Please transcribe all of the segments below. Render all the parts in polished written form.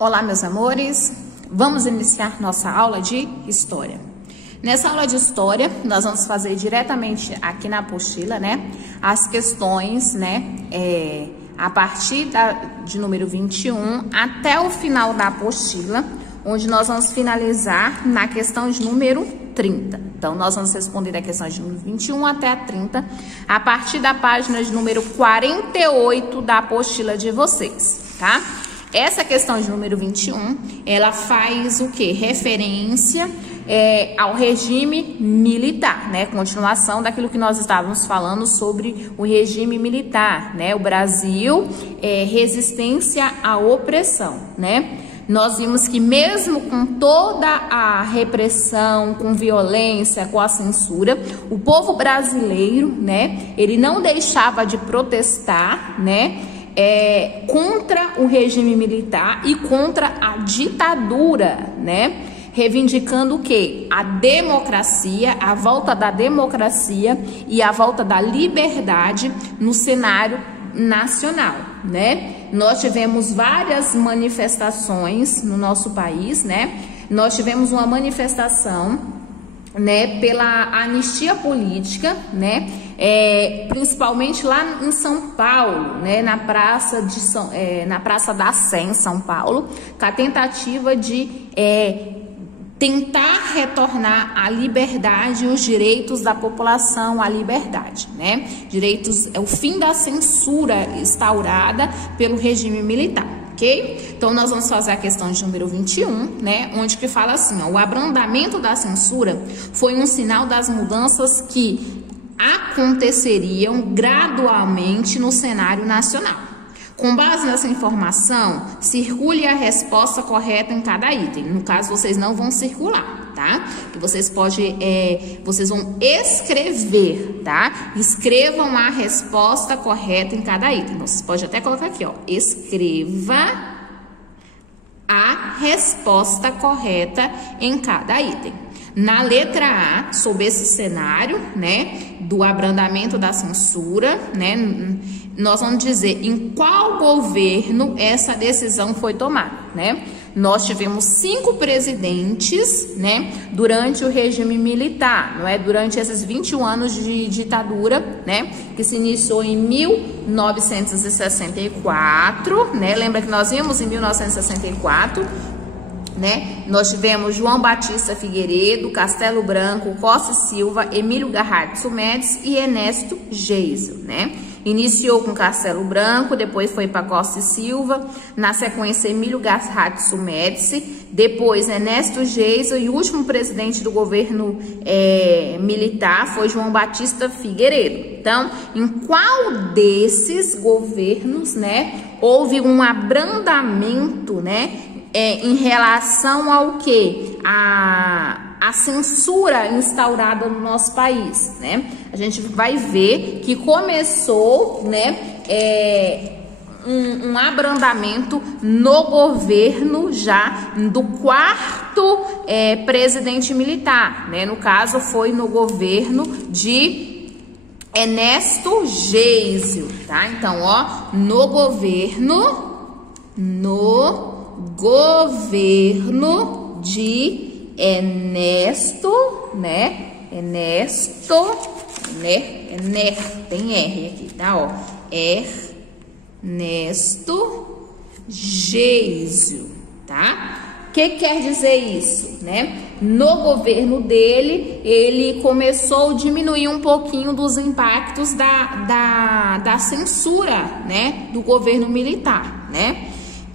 Olá, meus amores, vamos iniciar nossa aula de História. Nessa aula de História, nós vamos fazer diretamente aqui na apostila, né, as questões, né, a partir de número 21 até o final da apostila, onde nós vamos finalizar na questão de número 30. Então, nós vamos responder a questão de número 21 até a 30, a partir da página de número 48 da apostila de vocês, tá? Essa questão de número 21, ela faz o quê? Referência ao regime militar, né? Continuação daquilo que nós estávamos falando sobre o regime militar, né? O Brasil, resistência à opressão, né? Nós vimos que mesmo com toda a repressão, com violência, com a censura, o povo brasileiro, né? Ele não deixava de protestar, né? Contra o regime militar e contra a ditadura, né? Reivindicando o quê? A democracia, a volta da democracia e a volta da liberdade no cenário nacional, né? Nós tivemos várias manifestações no nosso país, né? Nós tivemos uma manifestação, né, pela anistia política, né, principalmente lá em São Paulo, né, na Praça da Sé, em São Paulo, com a tentativa de tentar retornar a liberdade e os direitos da população à liberdade, né, direitos, o fim da censura instaurada pelo regime militar. Ok? Então, nós vamos fazer a questão de número 21, né? Onde que fala assim, ó, o abrandamento da censura foi um sinal das mudanças que aconteceriam gradualmente no cenário nacional. Com base nessa informação, circule a resposta correta em cada item. No caso, vocês não vão circular, tá? Que vocês vocês vão escrever, tá? Escrevam a resposta correta em cada item. Então, vocês podem até colocar aqui, ó. Escreva a resposta correta em cada item. Na letra A, sobre esse cenário, né, do abrandamento da censura, né, nós vamos dizer em qual governo essa decisão foi tomada, né? Nós tivemos 5 presidentes, né, durante o regime militar, não é? Durante esses 21 anos de ditadura, né, que se iniciou em 1964, né? Lembra que nós vimos em 1964, né? Nós tivemos João Batista Figueiredo, Castelo Branco, Costa e Silva, Emílio Garrastazu Médici e Ernesto Geisel, né? Iniciou com Castelo Branco, depois foi para Costa e Silva, na sequência Emílio Garrastazu Médici, depois Ernesto Geisel e o último presidente do governo militar foi João Batista Figueiredo. Então, em qual desses governos, né, houve um abrandamento, né, em relação ao que? A censura instaurada no nosso país, né? A gente vai ver que começou, né, um abrandamento no governo já do 4º presidente militar, né? No caso, foi no governo de Ernesto Geisel, tá? Então, ó, no governo de Ernesto, né? Tem R aqui, tá? Ó, Ernesto Geisel, tá? O que quer dizer isso, né? No governo dele, ele começou a diminuir um pouquinho dos impactos da censura, né? Do governo militar, né?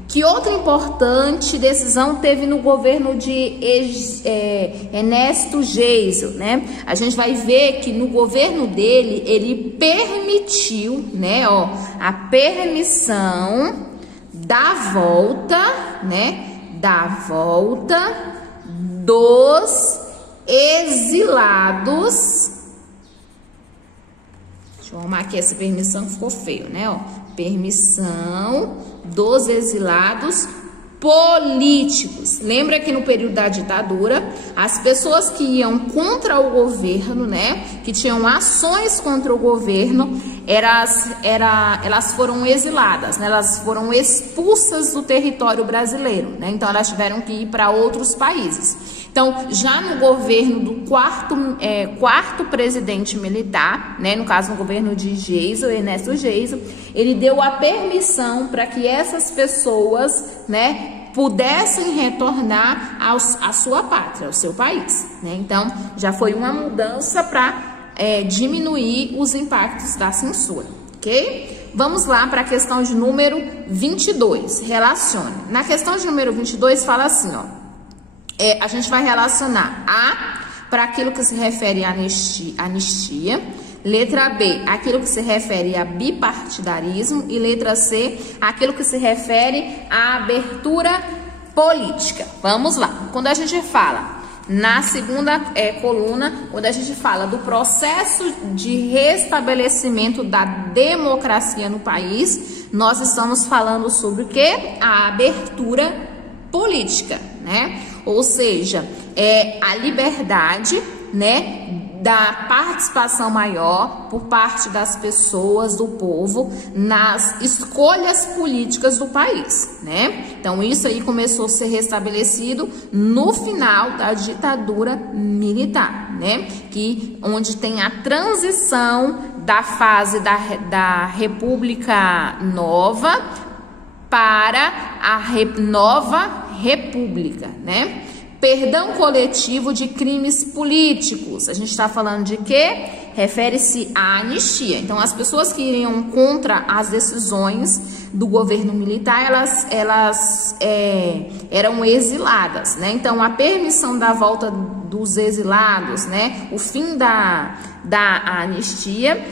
Que outra importante decisão teve no governo de Ernesto Geisel, né? A gente vai ver que no governo dele, ele permitiu, né, ó, a permissão da volta, né, dos exilados. Deixa eu arrumar aqui essa permissão que ficou feio, né, ó. Permissão dos exilados políticos. Lembra que no período da ditadura, as pessoas que iam contra o governo, né, que tinham ações contra o governo, elas foram exiladas, né, elas foram expulsas do território brasileiro, né, então elas tiveram que ir para outros países. Então, já no governo do quarto presidente militar, né, no caso no governo de Geisel, Ernesto Geisel, ele deu a permissão para que essas pessoas, né, pudessem retornar à sua pátria, ao seu país, né? Então, já foi uma mudança para diminuir os impactos da censura, ok? Vamos lá para a questão de número 22, relacione. Na questão de número 22 fala assim, ó, a gente vai relacionar A para aquilo que se refere à anistia, letra B, aquilo que se refere a bipartidarismo, e letra C, aquilo que se refere à abertura política. Vamos lá. Quando a gente fala na segunda coluna, quando a gente fala do processo de restabelecimento da democracia no país, nós estamos falando sobre o quê? A abertura política, né? Ou seja, a liberdade, né, da participação maior por parte das pessoas, do povo, nas escolhas políticas do país, né? Então, isso aí começou a ser restabelecido no final da ditadura militar, né? Onde tem a transição da fase da República Nova para a nova República, né? Perdão coletivo de crimes políticos. A gente está falando de quê? Refere-se à anistia. Então, as pessoas que iriam contra as decisões do governo militar, elas eram exiladas, né? Então, a permissão da volta dos exilados, né? O fim da anistia,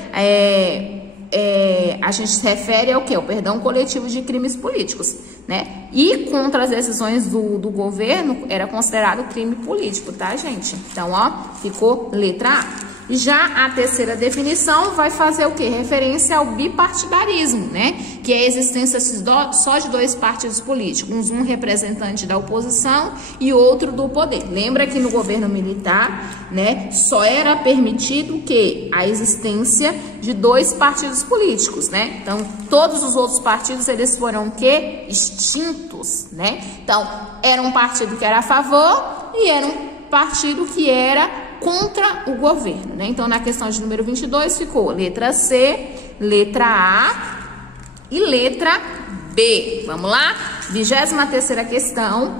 a gente se refere ao quê? O perdão coletivo de crimes políticos, né? E contra as decisões do governo era considerado crime político, tá, gente? Então, ó, ficou letra A. E já a terceira definição vai fazer o quê? Referência ao bipartidarismo, né? Que é a existência só de dois partidos políticos, um representante da oposição e outro do poder. Lembra que no governo militar, né, só era permitido o quê? A existência de dois partidos políticos, né? Então, todos os outros partidos, eles foram o quê? Extintos, né? Então, era um partido que era a favor e era um partido que era contra o governo, né? Então, na questão de número 22 ficou letra C, letra A e letra B. Vamos lá? 23ª questão,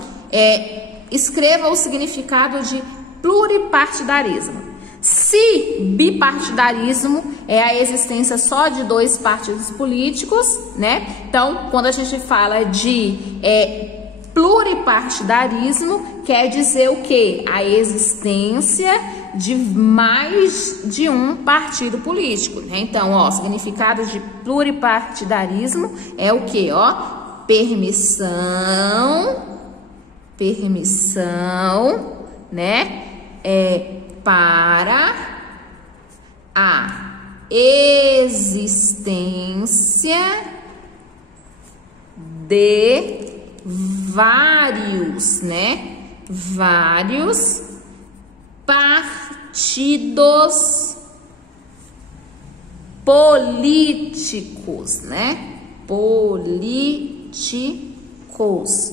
escreva o significado de pluripartidarismo. Se bipartidarismo é a existência só de dois partidos políticos, né? Então, quando a gente fala de pluripartidarismo, quer dizer o quê? A existência de mais de um partido político, né? Então, ó, significado de pluripartidarismo é o quê? Ó, permissão, né? Para a existência de vários, né? Vários partidos políticos, né? Políticos,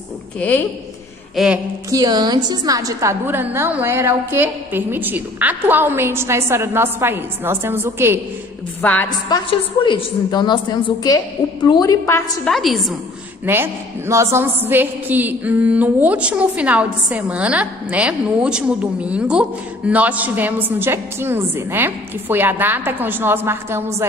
ok? Que antes, na ditadura, não era o que? Permitido. Atualmente, na história do nosso país, nós temos o que? Vários partidos políticos. Então, nós temos o que? O pluripartidarismo, né? Nós vamos ver que no último final de semana, né? No último domingo, nós tivemos no dia 15, né? Que foi a data onde nós marcamos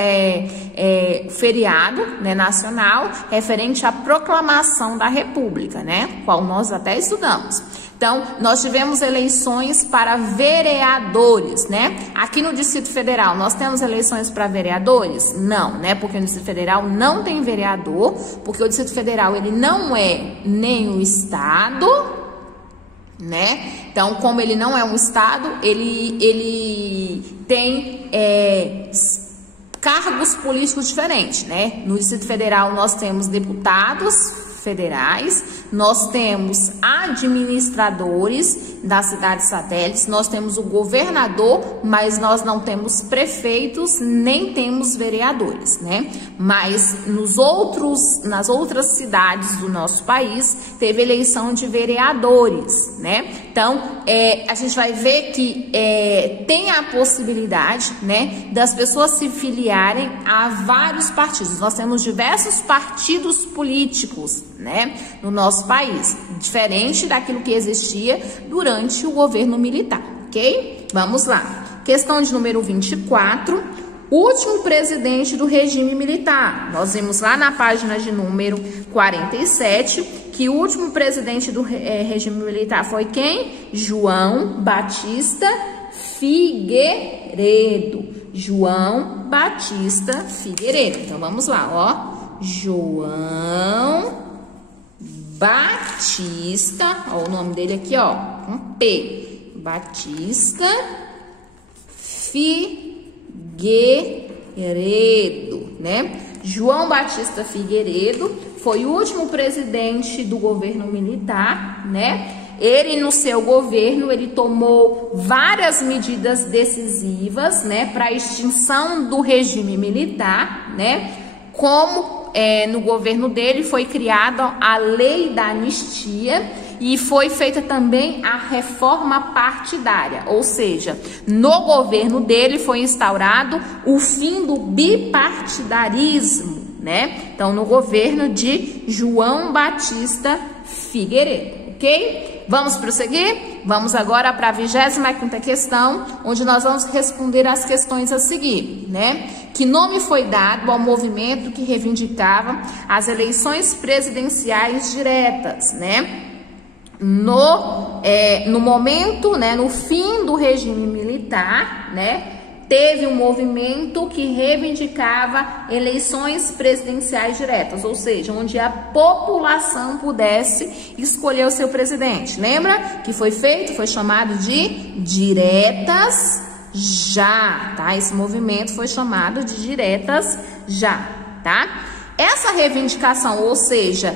feriado, né, nacional, referente à proclamação da República, né? Qual nós até estudamos. Então, nós tivemos eleições para vereadores, né? Aqui no Distrito Federal, nós temos eleições para vereadores? Não, né? Porque no Distrito Federal não tem vereador, porque o Distrito Federal, ele não é nem o Estado, né? Então, como ele não é um Estado, ele tem cargos políticos diferentes, né? No Distrito Federal, nós temos deputados federais, nós temos administradores das cidades satélites, nós temos o governador, mas nós não temos prefeitos, nem temos vereadores, né? Mas nas outras cidades do nosso país, teve eleição de vereadores, né? Então, a gente vai ver que tem a possibilidade, né, das pessoas se filiarem a vários partidos. Nós temos diversos partidos políticos, né, no nosso país, diferente daquilo que existia durante o governo militar, ok? Vamos lá. Questão de número 24. Último presidente do regime militar. Nós vimos lá na página de número 47 que o último presidente do regime militar foi quem? João Batista Figueiredo. João Batista Figueiredo. Então, vamos lá, ó. João Batista, ó, o nome dele aqui, ó, com P. Batista Figueiredo, né? João Batista Figueiredo foi o último presidente do governo militar, né? Ele, no seu governo, ele tomou várias medidas decisivas, né, para a extinção do regime militar, né? Como no governo dele foi criada a lei da anistia e foi feita também a reforma partidária, ou seja, no governo dele foi instaurado o fim do bipartidarismo, né? Então, no governo de João Batista Figueiredo, ok? Vamos prosseguir? Vamos agora para a 25ª questão, onde nós vamos responder as questões a seguir, né? Que nome foi dado ao movimento que reivindicava as eleições presidenciais diretas, né? No momento, né, no fim do regime militar, né, teve um movimento que reivindicava eleições presidenciais diretas, ou seja, onde a população pudesse escolher o seu presidente. Lembra que foi chamado de diretas já, tá? Esse movimento foi chamado de diretas já, tá? Essa reivindicação, ou seja,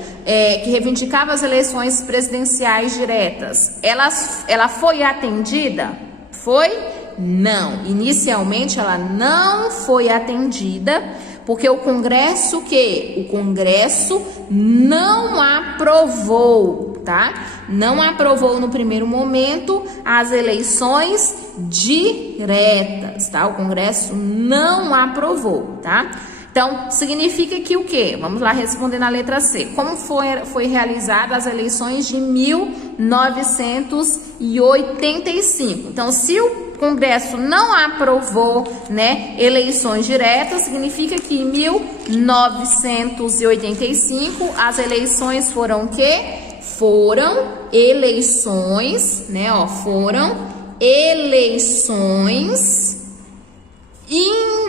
que reivindicava as eleições presidenciais diretas, ela foi atendida? Foi? Não. Inicialmente ela não foi atendida, porque o Congresso não aprovou, tá? Não aprovou no primeiro momento as eleições diretas, tá? O Congresso não aprovou, tá? Então, significa que o quê? Vamos lá responder na letra C. Como foi realizada as eleições de 1985? Então, se o Congresso não aprovou, né, eleições diretas, significa que em 1985 as eleições foram o quê? Foram eleições, né, ó, foram eleições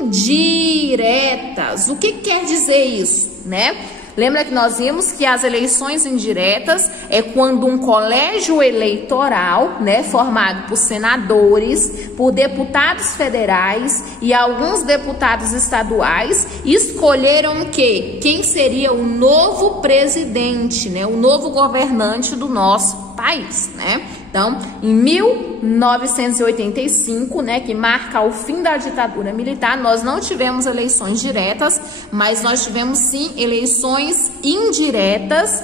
indiretas. O que quer dizer isso, né? Lembra que nós vimos que as eleições indiretas é quando um colégio eleitoral, né, formado por senadores, por deputados federais e alguns deputados estaduais, escolheram o quê? Quem seria o novo presidente, né, o novo governante do nosso país, né? Então, em 1985, né, que marca o fim da ditadura militar, nós não tivemos eleições diretas, mas nós tivemos sim eleições indiretas,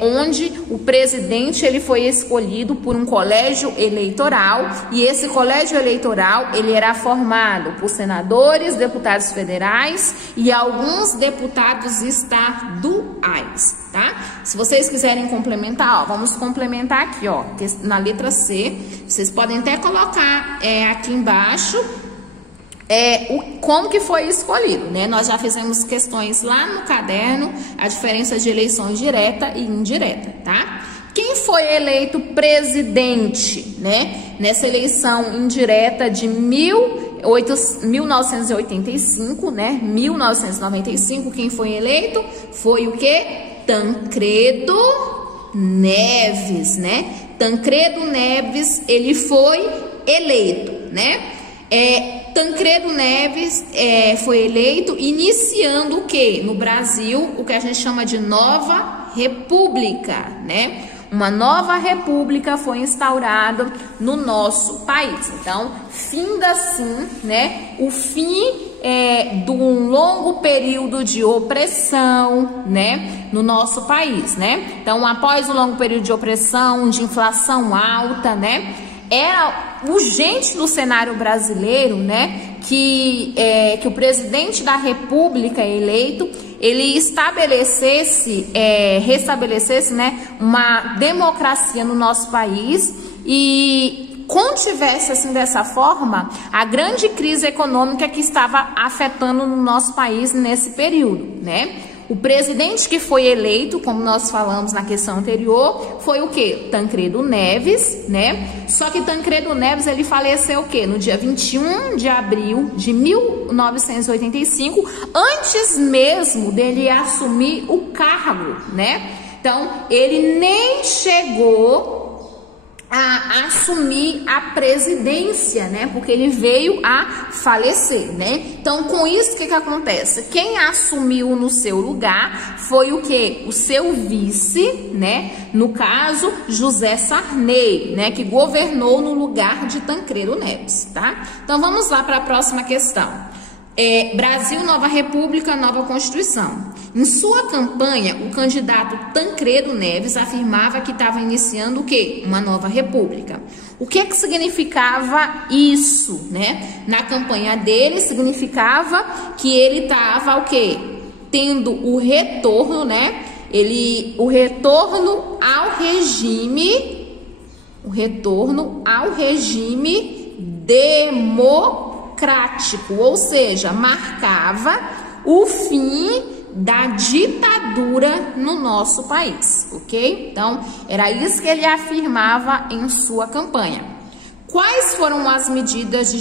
onde o presidente ele foi escolhido por um colégio eleitoral, e esse colégio eleitoral ele era formado por senadores, deputados federais e alguns deputados estaduais, tá? Se vocês quiserem complementar, ó, vamos complementar aqui, ó, na letra C. Vocês podem até colocar aqui embaixo como que foi escolhido, né? Nós já fizemos questões lá no caderno, a diferença de eleição direta e indireta, tá? Quem foi eleito presidente, né? Nessa eleição indireta de 1985, né? 1995, quem foi eleito? Foi o quê? Tancredo Neves, né? Tancredo Neves, ele foi eleito, né? Tancredo Neves foi eleito iniciando o quê? No Brasil, o que a gente chama de Nova república, né? Uma nova república foi instaurada no nosso país. Então, finda-se, né, o fim de um longo período de opressão, né, no nosso país, né? Então, após o longo período de opressão, de inflação alta, né, era urgente no cenário brasileiro, né, que o presidente da República eleito ele restabelecesse, né, uma democracia no nosso país e contivesse assim dessa forma a grande crise econômica que estava afetando no nosso país nesse período, né? O presidente que foi eleito, como nós falamos na questão anterior, foi o quê? Tancredo Neves, né? Só que Tancredo Neves, ele faleceu o quê? No dia 21 de abril de 1985, antes mesmo dele assumir o cargo, né? Então, ele nem chegou a assumir a presidência, né? Porque ele veio a falecer, né? Então, com isso, o que acontece? Quem assumiu no seu lugar foi o quê? O seu vice, né? No caso, José Sarney, né? Que governou no lugar de Tancredo Neves, tá? Então, vamos lá para a próxima questão. Brasil, nova república, nova constituição. Em sua campanha, o candidato Tancredo Neves afirmava que estava iniciando o quê? Uma nova república. O que significava isso, né? Na campanha dele, significava que ele estava o quê? Tendo o retorno, né? O retorno ao regime democrático, ou seja, marcava o fim da ditadura no nosso país, ok? Então, era isso que ele afirmava em sua campanha. Quais foram as medidas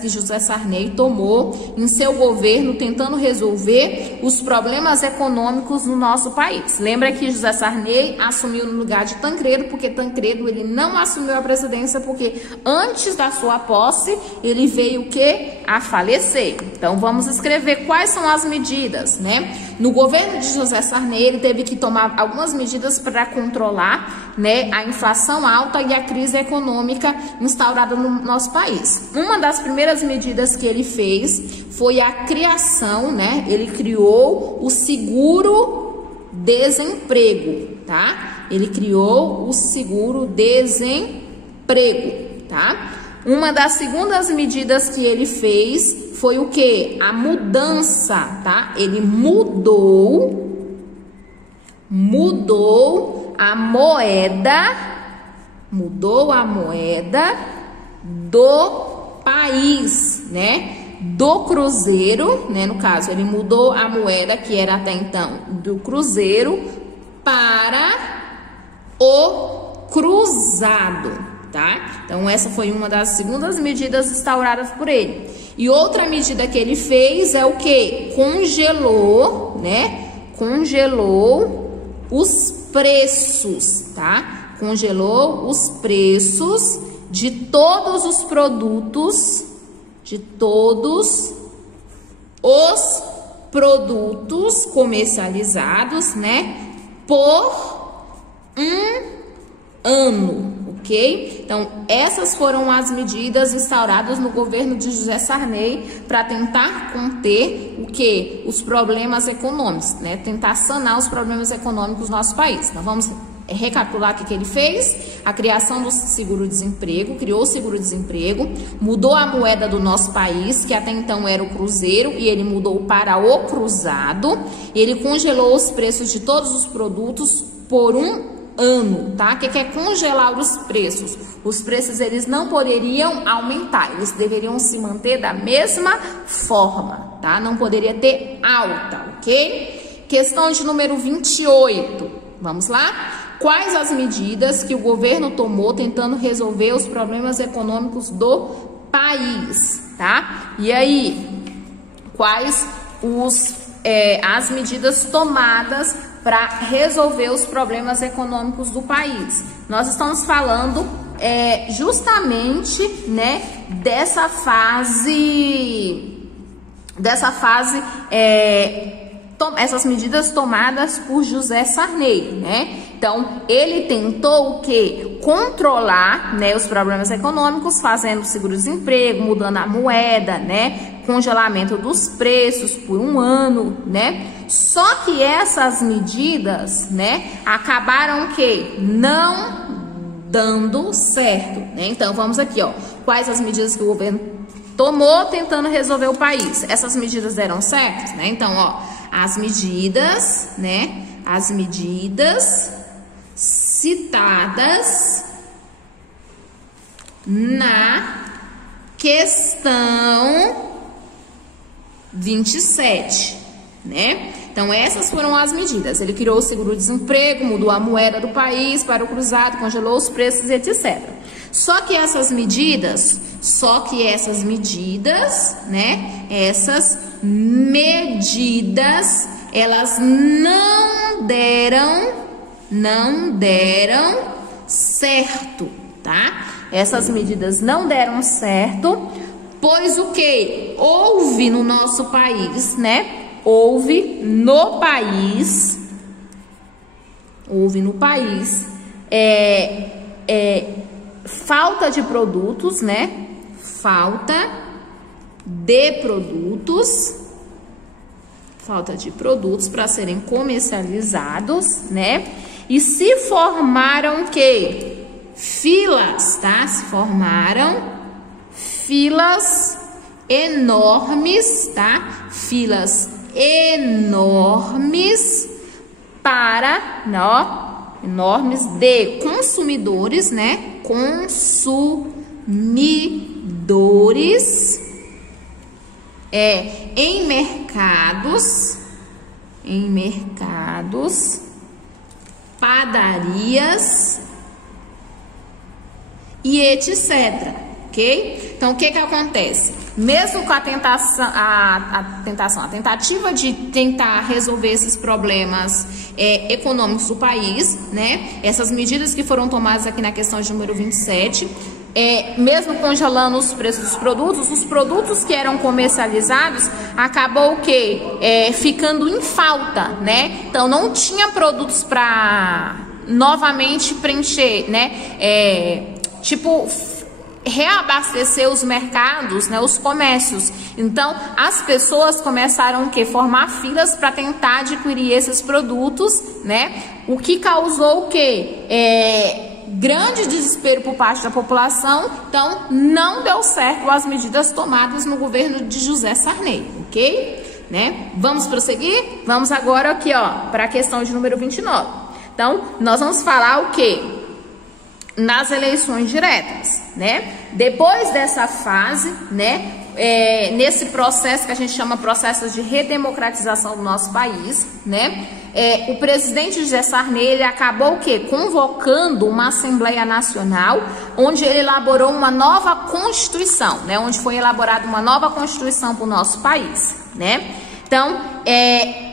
que José Sarney tomou em seu governo tentando resolver os problemas econômicos no nosso país? Lembra que José Sarney assumiu no lugar de Tancredo, porque Tancredo ele não assumiu a presidência, porque antes da sua posse ele veio o quê? A falecer. Então vamos escrever quais são as medidas, né? No governo de José Sarney ele teve que tomar algumas medidas para controlar, né, a inflação alta e a crise econômica instaurada no nosso país. Uma das primeiras medidas que ele fez foi a criação, né? Ele criou o seguro-desemprego, tá? Ele criou o seguro-desemprego, tá? Uma das segundas medidas que ele fez foi o que? A mudança, tá? Ele mudou a moeda do país, né? Do cruzeiro, né? No caso, ele mudou a moeda que era até então do cruzeiro para o cruzado, tá? Então, essa foi uma das segundas medidas instauradas por ele. E outra medida que ele fez é o que? Congelou, né? Congelou os preços, tá? Congelou os preços de todos os produtos, comercializados, né? Por um ano, ok? Então, essas foram as medidas instauradas no governo de José Sarney para tentar conter o que? Os problemas econômicos, né? Tentar sanar os problemas econômicos do nosso país. Então, vamos recapitular o que ele fez: a criação do seguro-desemprego, criou o seguro-desemprego, mudou a moeda do nosso país, que até então era o cruzeiro, e ele mudou para o cruzado, ele congelou os preços de todos os produtos por um ano, tá? O que é congelar os preços? Os preços eles não poderiam aumentar, eles deveriam se manter da mesma forma, tá? Não poderia ter alta, ok? Questão de número 28, vamos lá? Quais as medidas que o governo tomou tentando resolver os problemas econômicos do país, tá? E aí, quais as medidas tomadas para resolver os problemas econômicos do país? Nós estamos falando justamente, né, dessa fase essas medidas tomadas por José Sarney, né? Então, ele tentou o quê? Controlar, né, os problemas econômicos, fazendo seguro-desemprego, mudando a moeda, né? Congelamento dos preços por um ano, né? Só que essas medidas, né, acabaram o quê? Não dando certo, né? Então, vamos aqui, ó. Quais as medidas que o governo tomou tentando resolver o país? Essas medidas deram certo, né? Então, ó, as medidas, né? As medidas citadas na questão 27, né? Então, essas foram as medidas. Ele criou o seguro-desemprego, mudou a moeda do país para o cruzado, congelou os preços, etc. Só que essas medidas, né? Essas medidas, elas não deram certo, tá? Essas medidas não deram certo, pois o que? Houve no nosso país, né? Houve no país falta de produtos, né? Falta de produtos para serem comercializados, né? E se formaram que filas, tá? Se formaram filas enormes, tá? Filas enormes para, enormes de consumidores, né? Consumidores em mercados, padarias e etc. Ok? Então, o que acontece? Mesmo com a tentativa de tentar resolver esses problemas econômicos do país, né? Essas medidas que foram tomadas aqui na questão de número 27, mesmo congelando os preços dos produtos, os produtos que eram comercializados acabou o quê? Ficando em falta, né? Então, não tinha produtos para novamente preencher, né? Reabastecer os mercados, né, os comércios. Então, as pessoas começaram a formar filas para tentar adquirir esses produtos, né? O que causou o quê? Grande desespero por parte da população. Então, não deu certo as medidas tomadas no governo de José Sarney, ok? Né? Vamos prosseguir? Vamos agora aqui, ó, para a questão de número 29. Então, nós vamos falar o quê? Nas eleições diretas, né? Depois dessa fase, né? Nesse processo que a gente chama processo de redemocratização do nosso país, né? O presidente José Sarney, ele acabou o quê? Convocando uma Assembleia Nacional, onde ele elaborou uma nova Constituição, né? Onde foi elaborada uma nova Constituição para o nosso país, né? Então,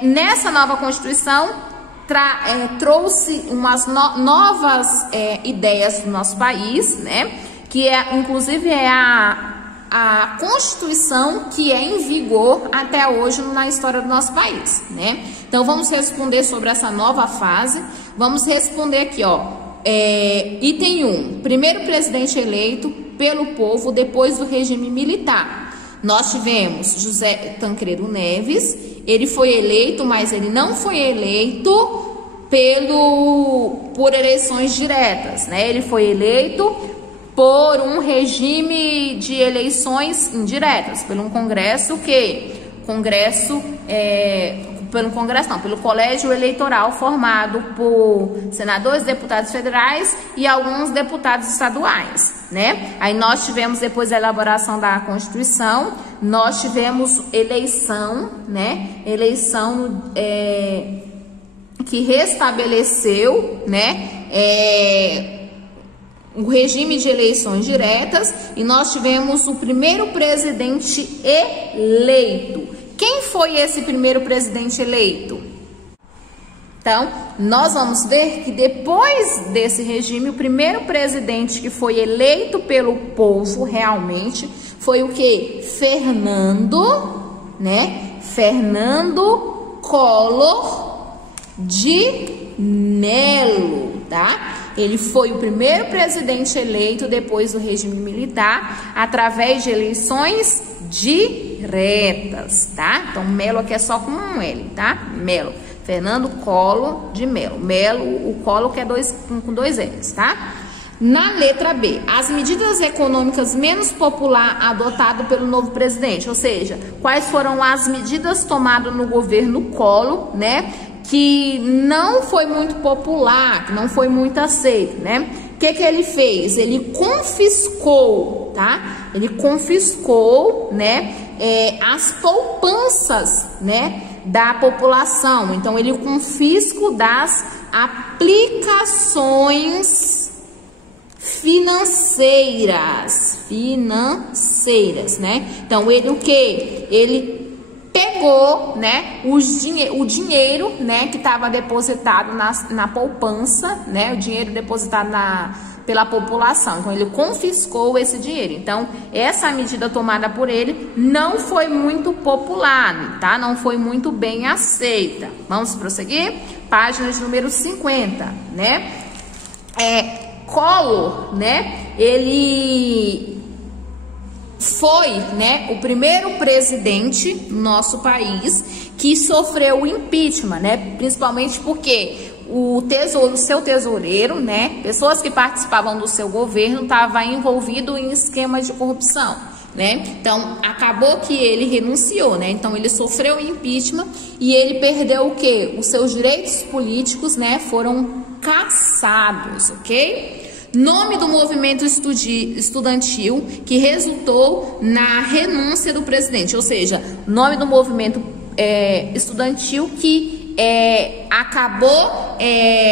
nessa nova Constituição, trouxe umas novas ideias do nosso país, né? Que inclusive a Constituição que é em vigor até hoje na história do nosso país, né? Então, vamos responder sobre essa nova fase. Vamos responder aqui, ó. Item 1. Primeiro presidente eleito pelo povo depois do regime militar. Nós tivemos José Tancredo Neves. Ele foi eleito, mas ele não foi eleito por eleições diretas, né? Ele foi eleito por um regime de eleições indiretas, pelo pelo colégio eleitoral formado por senadores, deputados federais e alguns deputados estaduais, né? Aí nós tivemos, depois da elaboração da Constituição, nós tivemos eleição, né? Eleição que restabeleceu, né? O regime de eleições diretas, e nós tivemos o primeiro presidente eleito. Quem foi esse primeiro presidente eleito? Então, nós vamos ver que depois desse regime, o primeiro presidente que foi eleito pelo povo realmente foi o quê? Fernando Collor de Mello, tá? Ele foi o primeiro presidente eleito depois do regime militar através de eleições diretas, tá? Então, Mello aqui é só com um L, tá? Mello. Fernando Collor de Mello. Mello, o Collor que é com dois L's, tá? Na letra B, as medidas econômicas menos populares adotadas pelo novo presidente, ou seja, quais foram as medidas tomadas no governo Collor, né? Que não foi muito popular, que não foi muito aceito, né? O que ele fez? Ele confiscou, tá? Ele confiscou, né? As poupanças, né? Da população. Então, ele confisco das aplicações financeiras, né? Então, ele o que? Ele pegou, né, o dinheiro, né, que estava depositado na poupança, né, o dinheiro depositado pela população. Então, ele confiscou esse dinheiro. Então, essa medida tomada por ele não foi muito popular, tá? Não foi muito bem aceita. Vamos prosseguir? Página de número 50, né? Collor, né, ele foi, né, o primeiro presidente do nosso país que sofreu o impeachment, né, principalmente porque o seu tesoureiro, né, pessoas que participavam do seu governo estavam envolvidos em esquemas de corrupção, né, então acabou que ele renunciou, né, então ele sofreu o impeachment e ele perdeu o quê? Os seus direitos políticos, né, foram cassados, ok? Nome do movimento estudantil que resultou na renúncia do presidente, ou seja, nome do movimento estudantil que acabou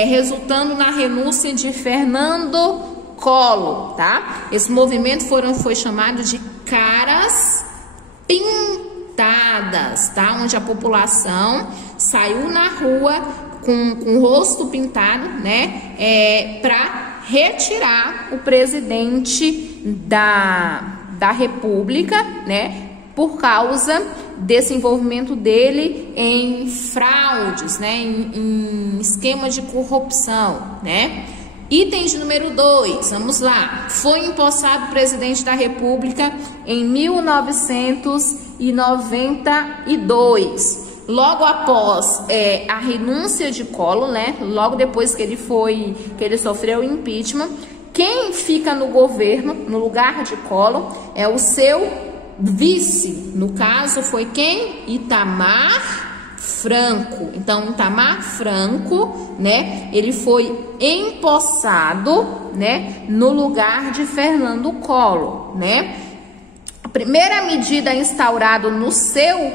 resultando na renúncia de Fernando Collor, tá? Esse movimento foi chamado de Caras Pintadas, tá? Onde a população saiu na rua com o rosto pintado, né? Para retirar o presidente da República, né, por causa desse envolvimento dele em fraudes, né, em esquema de corrupção, né. Item de número 2, vamos lá. Foi empossado presidente da República em 1992. Logo após a renúncia de Collor, né? Logo depois que ele sofreu o impeachment, quem fica no governo, no lugar de Collor, é o seu vice. No caso, foi quem? Itamar Franco. Então, Itamar Franco, né? Ele foi empossado, né? No lugar de Fernando Collor, né? A primeira medida instaurada no seu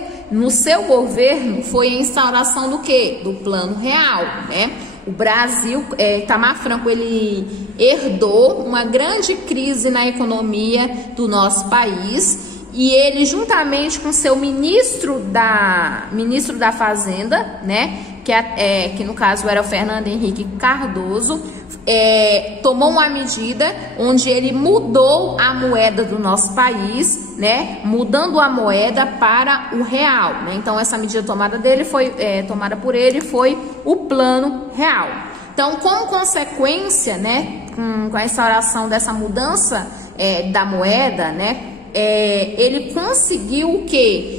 governo foi a instauração do quê? Do Plano Real, né? O Brasil, Itamar Franco, ele herdou uma grande crise na economia do nosso país e ele, juntamente com seu ministro da Fazenda, né? Que no caso era o Fernando Henrique Cardoso, tomou uma medida onde ele mudou a moeda do nosso país, né, mudando a moeda para o real, né? Então essa medida tomada por ele foi o Plano Real. Então, como consequência, né, com a instauração dessa mudança da moeda, né, ele conseguiu o quê?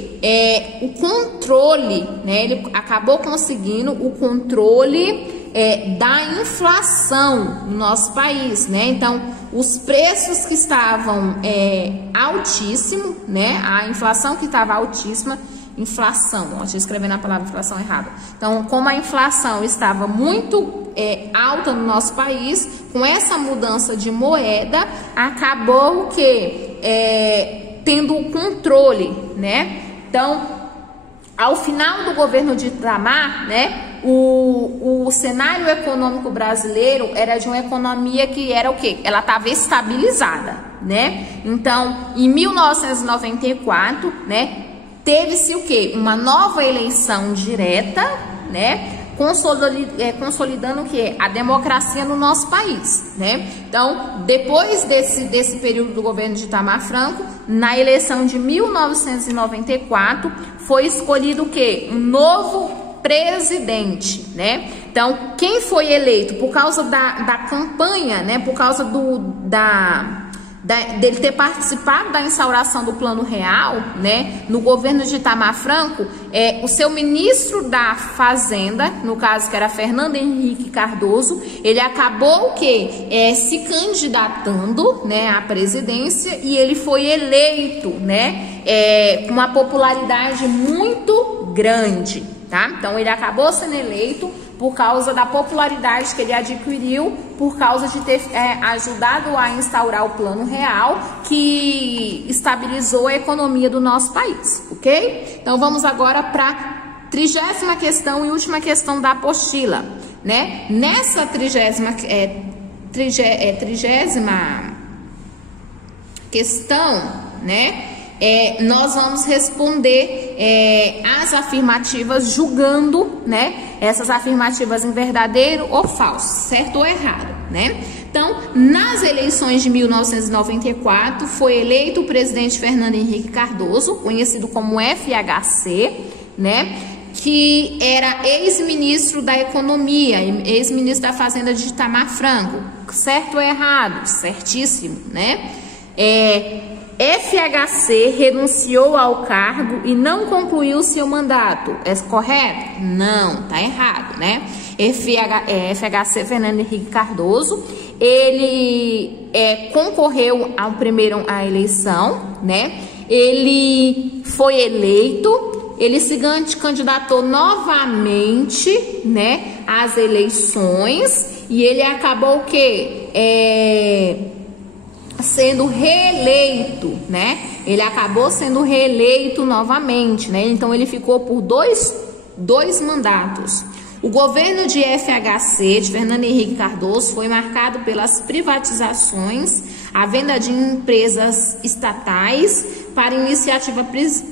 O controle, né? Ele acabou conseguindo o controle da inflação no nosso país, né? Então, os preços que estavam altíssimos, né? A inflação que estava altíssima, deixa eu escrever na palavra inflação errada. Então, como a inflação estava muito alta no nosso país, com essa mudança de moeda, acabou o quê? Tendo o controle, né? Então, ao final do governo de Itamar, né, o cenário econômico brasileiro era de uma economia que era o quê? Ela estava estabilizada, né? Então, em 1994, né, teve-se o quê? Uma nova eleição direta, né? Consolidando o que? A democracia no nosso país, né? Então, depois desse período do governo de Itamar Franco, na eleição de 1994, foi escolhido o quê? Um novo presidente, né? Então, quem foi eleito por causa da campanha, né? Por causa dele ter participado da instauração do Plano Real, né, no governo de Itamar Franco, o seu ministro da Fazenda, no caso que era Fernando Henrique Cardoso, ele acabou se candidatando, né, à presidência, e ele foi eleito, né, com uma popularidade muito grande, tá? Então ele acabou sendo eleito por causa da popularidade que ele adquiriu, por causa de ter ajudado a instaurar o Plano Real, que estabilizou a economia do nosso país, ok? Então vamos agora para a 30ª questão e última questão da apostila, né? Nessa 30ª questão, né? Nós vamos responder as afirmativas julgando, né, essas afirmativas em verdadeiro ou falso, certo ou errado, né? Então, nas eleições de 1994, foi eleito o presidente Fernando Henrique Cardoso, conhecido como FHC, né, que era ex-ministro da Economia, ex-ministro da Fazenda de Itamar Franco, certo ou errado? Certíssimo, né? FHC renunciou ao cargo e não concluiu seu mandato. É correto? Não, tá errado, né? FHC Fernando Henrique Cardoso, ele concorreu à eleição, né? Ele foi eleito, ele se candidatou novamente, né, às eleições, e ele acabou o quê? Sendo reeleito, né? Ele acabou sendo reeleito novamente, né? Então ele ficou por dois mandatos. O governo de FHC, de Fernando Henrique Cardoso, foi marcado pelas privatizações, a venda de empresas estatais para iniciativa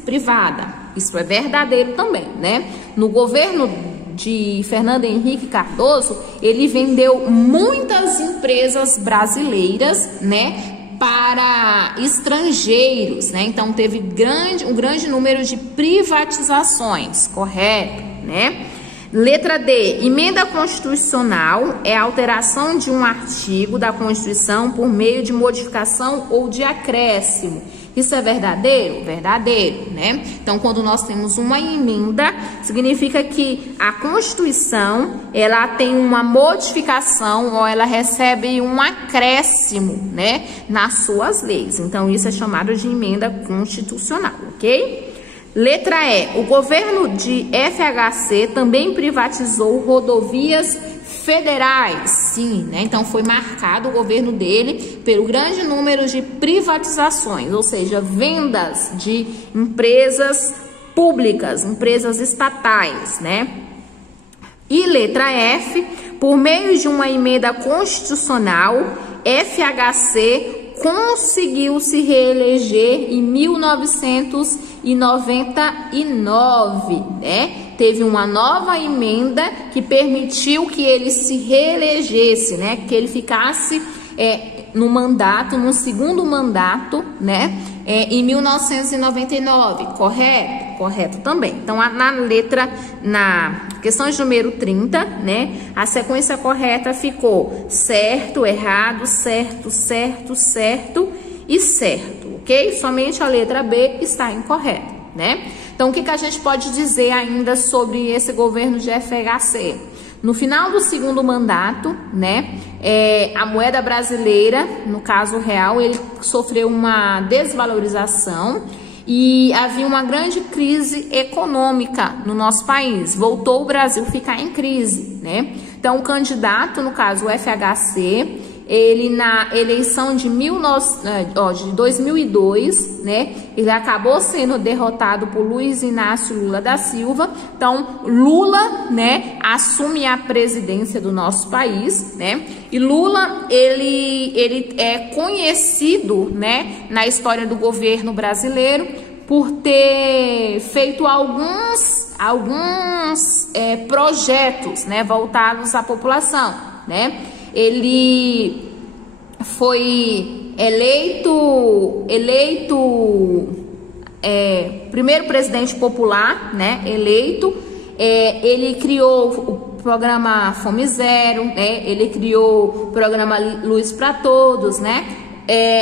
privada. Isso é verdadeiro também, né? No governo de Fernando Henrique Cardoso, ele vendeu muitas empresas brasileiras, né, para estrangeiros, né? Então teve um grande número de privatizações, correto, né? Letra D, emenda constitucional é a alteração de um artigo da Constituição por meio de modificação ou de acréscimo. Isso é verdadeiro? Verdadeiro, né? Então, quando nós temos uma emenda, significa que a Constituição, ela tem uma modificação ou ela recebe um acréscimo, né, nas suas leis. Então, isso é chamado de emenda constitucional, ok? Letra E, o governo de FHC também privatizou rodovias federais, sim, né? Então foi marcado o governo dele pelo grande número de privatizações, ou seja, vendas de empresas públicas, empresas estatais, né? E letra F, por meio de uma emenda constitucional, FHC conseguiu se reeleger em 1999, né? Teve uma nova emenda que permitiu que ele se reelegesse, né? Que ele ficasse no segundo mandato, né? Em 1999, correto? Correto também. Então, na questão de número 30, né? A sequência correta ficou certo, errado, certo, certo, certo e certo, ok? Somente a letra B está incorreta, né? Então, o que a gente pode dizer ainda sobre esse governo de FHC? No final do segundo mandato, né, a moeda brasileira, no caso real, ele sofreu uma desvalorização e havia uma grande crise econômica no nosso país. Voltou o Brasil a ficar em crise, né? Então, o candidato, no caso o FHC, ele na eleição de 2002, né, ele acabou sendo derrotado por Luiz Inácio Lula da Silva. Então, Lula, né, assume a presidência do nosso país, né? E Lula, ele é conhecido, né, na história do governo brasileiro por ter feito alguns projetos, né, voltados à população, né? Ele foi eleito primeiro presidente popular, né, eleito Ele criou o programa Fome Zero, né? Ele criou o programa Luz para Todos, né?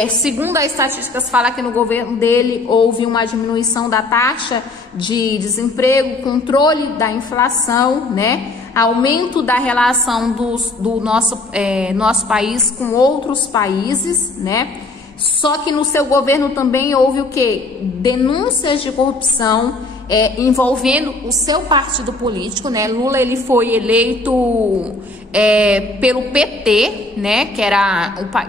Segundo as estatísticas, fala que no governo dele houve uma diminuição da taxa de desemprego, controle da inflação, né? Aumento da relação do nosso país com outros países, né? Só que no seu governo também houve o quê? Denúncias de corrupção envolvendo o seu partido político, né? Lula, ele foi eleito pelo PT, né?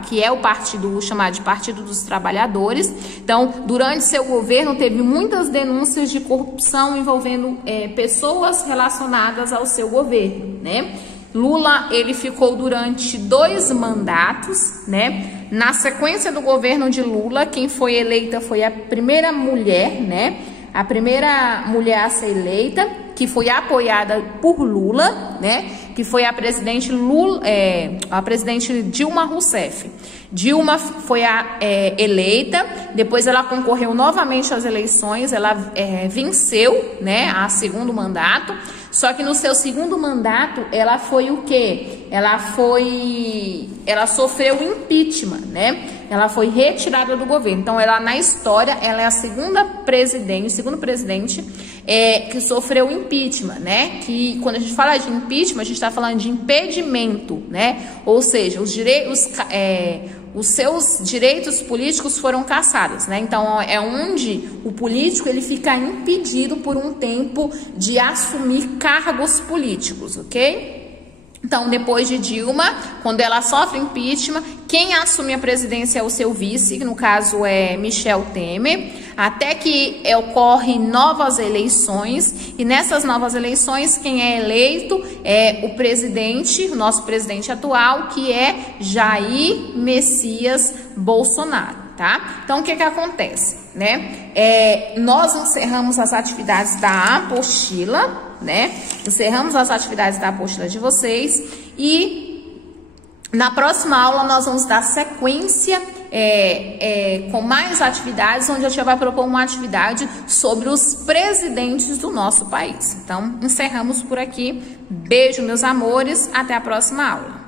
Que é o partido chamado de Partido dos Trabalhadores. Então, durante seu governo teve muitas denúncias de corrupção envolvendo pessoas relacionadas ao seu governo, né? Lula, ele ficou durante 2 mandatos, né? Na sequência do governo de Lula, quem foi eleita foi a primeira mulher, né? A primeira mulher a ser eleita, que foi apoiada por Lula, né? Que foi a presidente Dilma Rousseff. Dilma foi eleita, depois ela concorreu novamente às eleições, ela venceu, né? A segundo mandato. Só que no seu segundo mandato, ela foi o quê? Ela sofreu impeachment, né? Ela foi retirada do governo. Então, na história, ela é a segundo presidente que sofreu impeachment, né? Que quando a gente fala de impeachment, a gente está falando de impedimento, né? Ou seja, os seus direitos políticos foram cassados, né? Então, é onde o político ele fica impedido por um tempo de assumir cargos políticos, ok? Então, depois de Dilma, quando ela sofre impeachment, quem assume a presidência é o seu vice, que no caso é Michel Temer, até que ocorrem novas eleições, e nessas novas eleições, quem é eleito é o presidente, o nosso presidente atual, que é Jair Messias Bolsonaro, tá? Então, o que acontece, né? Nós encerramos as atividades da apostila, né? Encerramos as atividades da apostila de vocês e na próxima aula nós vamos dar sequência com mais atividades, onde a gente vai propor uma atividade sobre os presidentes do nosso país. Então, encerramos por aqui. Beijo, meus amores. Até a próxima aula.